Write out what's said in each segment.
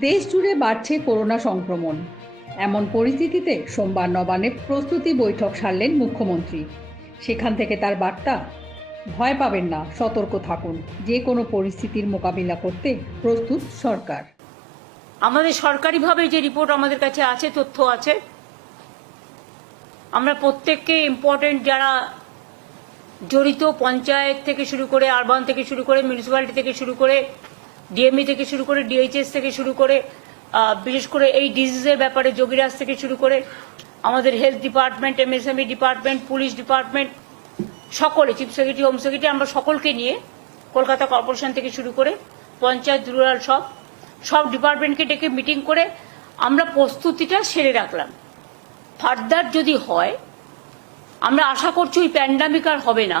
দেশ জুড়ে বাড়ছে করোনা সংক্রমণ। এমন পরিস্থিতিতে সোমবার নবান্নে প্রস্তুতি বৈঠক সারলেন মুখ্যমন্ত্রী। সেখান থেকে তার বার্তা, ভয় পাবেন না, সতর্ক থাকুন, যে কোনো পরিস্থিতির মোকাবিলা করতে প্রস্তুত সরকার। আমাদের সরকারিভাবে যে রিপোর্ট আমাদের কাছে আছে, তথ্য আছে, আমরা প্রত্যেককে ইম্পর্টেন্ট যারা জড়িত, পঞ্চায়েত থেকে শুরু করে আরবান থেকে শুরু করে মিউনিসিপ্যালিটি থেকে শুরু করে ডিএমই থেকে শুরু করে ডিএইচএস থেকে শুরু করে বিশেষ করে এই ডিজিজের ব্যাপারে যোগীরাজ থেকে শুরু করে আমাদের health department MSME department police department সকলে চিফ সেক্রেটারি হোম সেক্রেটারি আমরা সকলকে নিয়ে কলকাতা কর্পোরেশন থেকে শুরু করে পঞ্চায়েত রুরাল সব সব ডিপার্টমেন্টকে ডেকে মিটিং করে আমরা প্রস্তুতিটা সেরে রাখলাম। ফার্দার যদি হয়, আমরা আশা করছি ওই প্যান্ডামিক আর হবে না।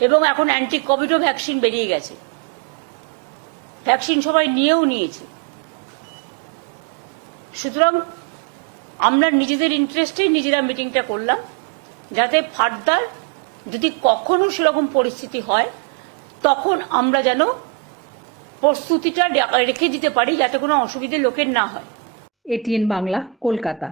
এবং এখন অ্যান্টি কোভিডও ভ্যাকসিন বেরিয়ে গেছে। ভ্যাকসিন সবাই নিয়েও নিয়েছে। সুতরাং আমরা নিজেদের ইন্টারেস্টেই নিজেরা মিটিংটা করলাম, যাতে ফার্দার যদি কখনো সেরকম পরিস্থিতি হয়, তখন আমরা যেন প্রস্তুতিটা রেখে দিতে পারি, যাতে কোনো অসুবিধে লোকের না হয়। এটিএন বাংলা কলকাতা